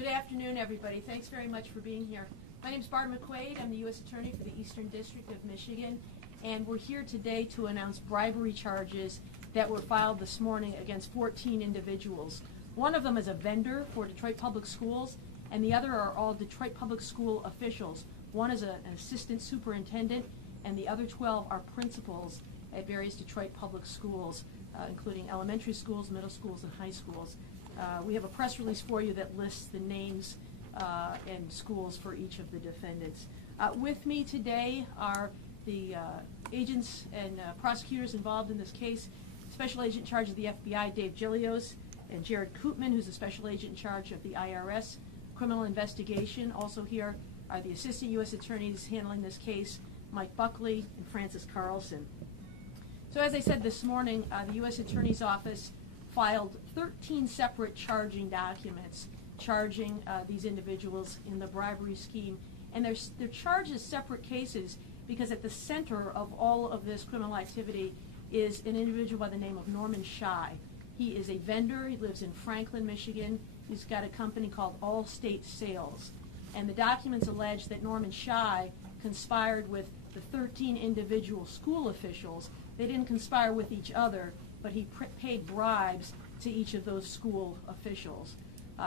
Good afternoon, everybody. Thanks very much for being here. My name is Barbara McQuaid. I'm the U.S. Attorney for the Eastern District of Michigan, and we're here today to announce bribery charges that were filed this morning against 14 individuals. One of them is a vendor for Detroit Public Schools, and the other are all Detroit Public School officials. One is an assistant superintendent, and the other 12 are principals at various Detroit Public Schools, including elementary schools, middle schools, and high schools. We have a press release for you that lists the names and schools for each of the defendants. With me today are the agents and prosecutors involved in this case. Special Agent in charge of the FBI, Dave Gilios, and Jared Koopman, who's a Special Agent in charge of the IRS criminal investigation. Also here are the Assistant U.S. Attorneys handling this case, Mike Buckley and Francis Carlson. So as I said this morning, the U.S. Attorney's Office filed 13 separate charging documents charging these individuals in the bribery scheme. And they're charged as separate cases because at the center of all of this criminal activity is an individual by the name of Norman Shy. He is a vendor. He lives in Franklin, Michigan. He's got a company called Allstate Sales. And the documents allege that Norman Shy conspired with the 13 individual school officials. They didn't conspire with each other, but he paid bribes to each of those school officials.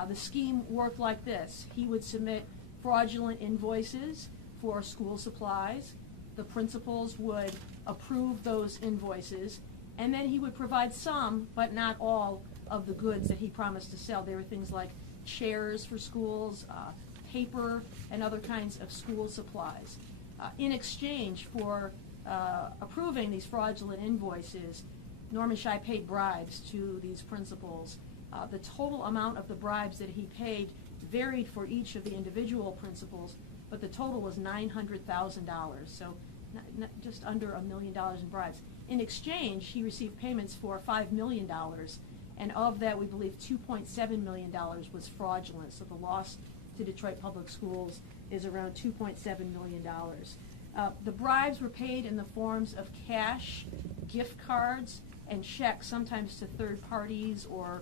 The scheme worked like this. He would submit fraudulent invoices for school supplies. The principals would approve those invoices, and then he would provide some, but not all, of the goods that he promised to sell. There were things like chairs for schools, paper, and other kinds of school supplies. In exchange for approving these fraudulent invoices, Norman Shy paid bribes to these principals. The total amount of the bribes that he paid varied for each of the individual principals, but the total was $900,000, so just under $1 million in bribes. In exchange, he received payments for $5 million, and of that, we believe $2.7 million was fraudulent, so the loss to Detroit Public Schools is around $2.7 million. The bribes were paid in the forms of cash, gift cards, and checks, sometimes to third parties or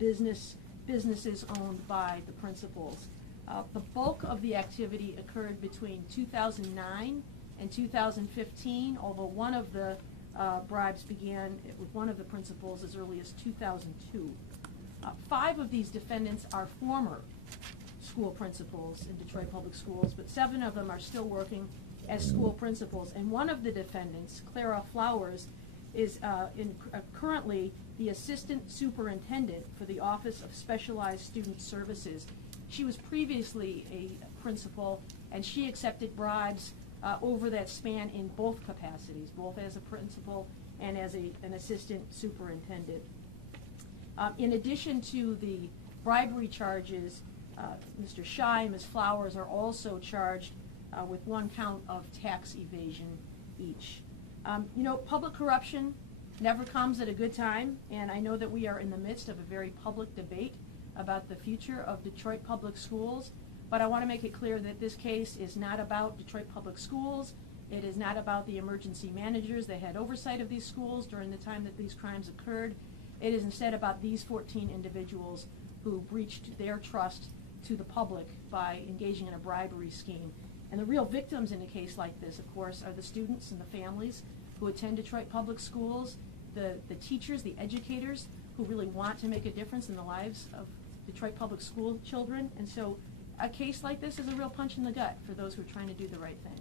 businesses owned by the principals. The bulk of the activity occurred between 2009 and 2015, although one of the bribes began with one of the principals as early as 2002. 5 of these defendants are former school principals in Detroit Public Schools, but 7 of them are still working as school principals. And one of the defendants, Clara Flowers, is currently the assistant superintendent for the Office of Specialized Student Services. She was previously a principal, and she accepted bribes over that span in both capacities, both as a principal and as an assistant superintendent. In addition to the bribery charges, Mr. Shy and Ms. Flowers are also charged with 1 count of tax evasion each. Public corruption never comes at a good time, and I know that we are in the midst of a very public debate about the future of Detroit Public Schools, but I want to make it clear that this case is not about Detroit Public Schools. It is not about the emergency managers that had oversight of these schools during the time that these crimes occurred. It is instead about these 14 individuals who breached their trust to the public by engaging in a bribery scheme. And the real victims in a case like this, of course, are the students and the families who attend Detroit Public Schools, the teachers, the educators who really want to make a difference in the lives of Detroit Public School children. And so a case like this is a real punch in the gut for those who are trying to do the right thing.